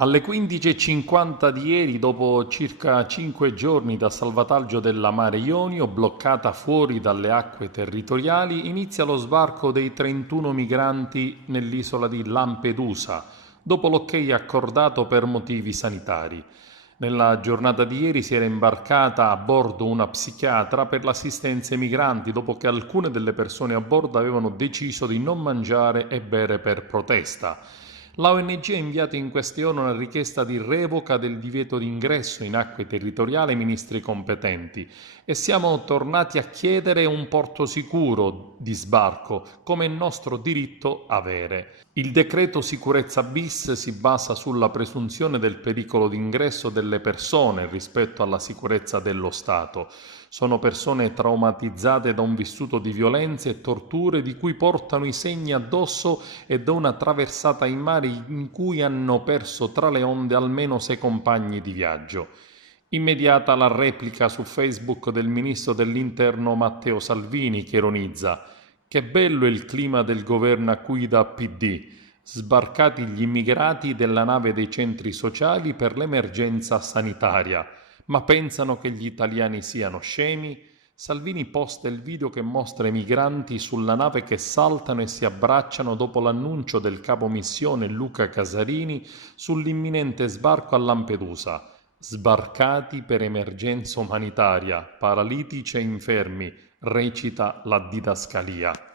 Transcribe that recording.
Alle 15:50 di ieri, dopo circa 5 giorni da salvataggio della Mare Ionio, bloccata fuori dalle acque territoriali, inizia lo sbarco dei 31 migranti nell'isola di Lampedusa, dopo l'ok accordato per motivi sanitari. Nella giornata di ieri si era imbarcata a bordo una psichiatra per l'assistenza ai migranti, dopo che alcune delle persone a bordo avevano deciso di non mangiare e bere per protesta. La ONG ha inviato in queste ore una richiesta di revoca del divieto d'ingresso in acque territoriali ai ministri competenti e siamo tornati a chiedere un porto sicuro di sbarco, come è nostro diritto avere. Il decreto sicurezza bis si basa sulla presunzione del pericolo d'ingresso delle persone rispetto alla sicurezza dello Stato. Sono persone traumatizzate da un vissuto di violenze e torture di cui portano i segni addosso e da una traversata in mare in cui hanno perso tra le onde almeno 6 compagni di viaggio. Immediata la replica su Facebook del ministro dell'Interno Matteo Salvini, che ironizza: «Che bello è il clima del governo a guida PD. Sbarcati gli immigrati della nave dei centri sociali per l'emergenza sanitaria. Ma pensano che gli italiani siano scemi?» Salvini posta il video che mostra i migranti sulla nave che saltano e si abbracciano dopo l'annuncio del capo missione Luca Casarini sull'imminente sbarco a Lampedusa. Sbarcati per emergenza umanitaria, paralitici e infermi, recita la didascalia.